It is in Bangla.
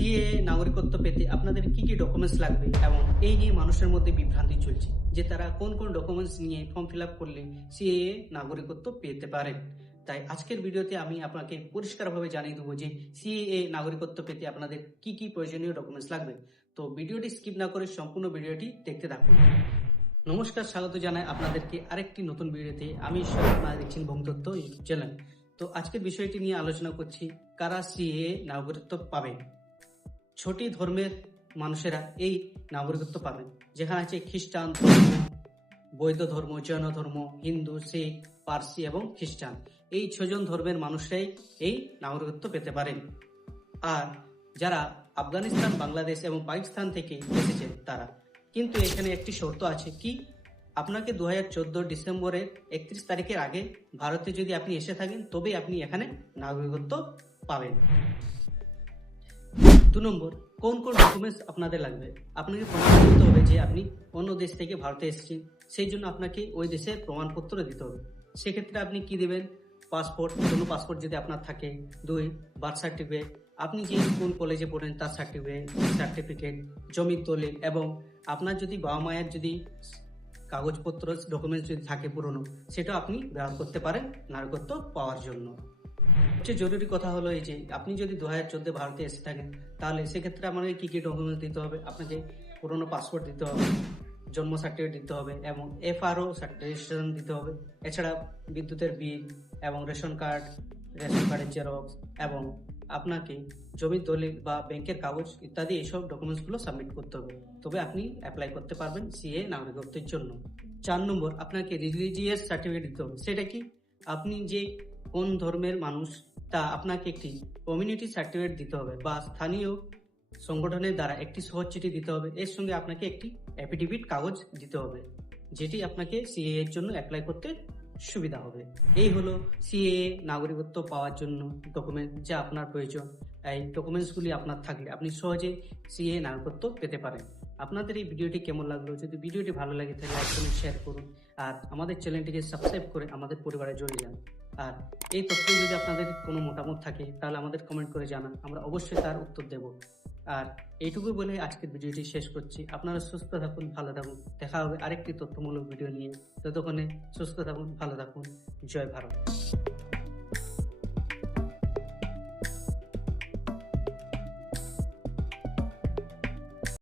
সিএএ নাগরিকত্ব পেতে আপনাদের কি কি ডকুমেন্টস লাগবে এবং এই নিয়ে মানুষের মধ্যে বিভ্রান্তি চলছে যে তারা কোন কোন ডকুমেন্টস নিয়ে ফর্ম ফিল আপ করলে সিএএ নাগরিকত্ব পেতে পারেন। তাই আজকের ভিডিওতে আমি আপনাকে পরিষ্কারভাবে জানিয়ে দেবো যে সিএএ নাগরিকত্ব পেতে আপনাদের কি কি প্রয়োজনীয় ডকুমেন্টস লাগবে। তো ভিডিওটি স্কিপ না করে সম্পূর্ণ ভিডিওটি দেখতে থাকুন। নমস্কার, স্বাগত জানাই আপনাদেরকে আরেকটি নতুন ভিডিওতে। আমি আপনারা দেখছেন বংদত্ত ইউটিউব চ্যানেল। তো আজকের বিষয়টি নিয়ে আলোচনা করছি, কারা সিএএ নাগরিকত্ব পাবেন। ছটি ধর্মের মানুষেরা এই নাগরিকত্ব পাবেন, যেখানে আছে খ্রিস্টান ধর্ম, বৌদ্ধ ধর্ম, জৈন ধর্ম, হিন্দু, শিখ, পার্সি এবং খ্রিস্টান। এই 6 জন ধর্মের মানুষরাই এই নাগরিকত্ব পেতে পারেন। আর যারা আফগানিস্তান, বাংলাদেশ এবং পাকিস্তান থেকে এসেছেন তারা, কিন্তু এখানে একটি শর্ত আছে কি, আপনাকে 2014 ডিসেম্বরের 31 তারিখের আগে ভারতে যদি আপনি এসে থাকেন তবেই আপনি এখানে নাগরিকত্ব পাবেন। 2 নম্বর, কোন কোন ডকুমেন্টস আপনাদের লাগবে। আপনাকে প্রমাণ করতে হবে যে আপনি অন্য দেশ থেকে ভারতে এসেছেন, সেই জন্য আপনাকে ওই দেশের প্রমাণপত্র দিতে হবে। সেক্ষেত্রে আপনি কি দেবেন? পাসপোর্ট, কোনো পাসপোর্ট যদি আপনার থাকে। 2, বার্থ সার্টিফিকেট, আপনি যে কোন কলেজে পড়েন তার সার্টিফিকেট, জমির দলিল, এবং আপনার যদি বাবা মায়ের যদি কাগজপত্র ডকুমেন্টস যদি থাকে পুরনো, সেটা আপনি ব্যবহার করতে পারেন নাগরিকত্ব পাওয়ার জন্য। সবচেয়ে জরুরি কথা হলো এই যে আপনি যদি 2014 ভারতে এসে থাকেন, তাহলে সেক্ষেত্রে আমাকে কি কি ডকুমেন্টস দিতে হবে। আপনাকে পুরনো পাসপোর্ট দিতে হবে, জন্ম সার্টিফিকেট দিতে হবে এবং FRO রেজিস্ট্রেশন দিতে হবে। এছাড়া বিদ্যুতের বিল এবং রেশন কার্ডের জেরক্স, এবং আপনাকে জমির দলিল বা ব্যাংকের কাগজ ইত্যাদি এইসব ডকুমেন্টসগুলো সাবমিট করতে হবে, তবে আপনি অ্যাপ্লাই করতে পারবেন সিএ নাগরিকত্বের জন্য। 4 নম্বর, আপনাকে রিলিজিয়াস সার্টিফিকেট দিতে হবে। সেটা কি, আপনি যে কোন ধর্মের মানুষ তা আপনাকে একটি কমিউনিটি সার্টিফিকেট দিতে হবে বা স্থানীয় সংগঠনের দ্বারা একটি সহজ চিঠি দিতে হবে। এর সঙ্গে আপনাকে একটি অ্যাফিডেভিট কাগজ দিতে হবে, যেটি আপনাকে সিএএ এর জন্য অ্যাপ্লাই করতে সুবিধা হবে। এই হলো সিএএ নাগরিকত্ব পাওয়ার জন্য ডকুমেন্ট যা আপনার প্রয়োজন। এই ডকুমেন্টসগুলি আপনার থাকলে আপনি সহজে সিএএ নাগরিকত্ব পেতে পারেন। আপনাদের এই ভিডিওটি কেমন লাগলো? যদি ভিডিওটি ভালো লাগে তাহলে লাইক করুন, শেয়ার করুন, আর আমাদের চ্যানেলটিকে সাবস্ক্রাইব করে আমাদের পরিবারে জড়িয়ে যান। আর এই তথ্যে যদি আপনাদের কোনো মতামত থাকে তাহলে আমাদের কমেন্ট করে জানান, আমরা অবশ্যই তার উত্তর দেব। আর এইটুকু বলে আজকের ভিডিওটি শেষ করছি। আপনারা সুস্থ থাকুন, ভালো থাকুন। দেখা হবে আরেকটি তথ্যমূলক ভিডিও নিয়ে। ততক্ষণে সুস্থ থাকুন, ভালো থাকুন। জয় ভারত।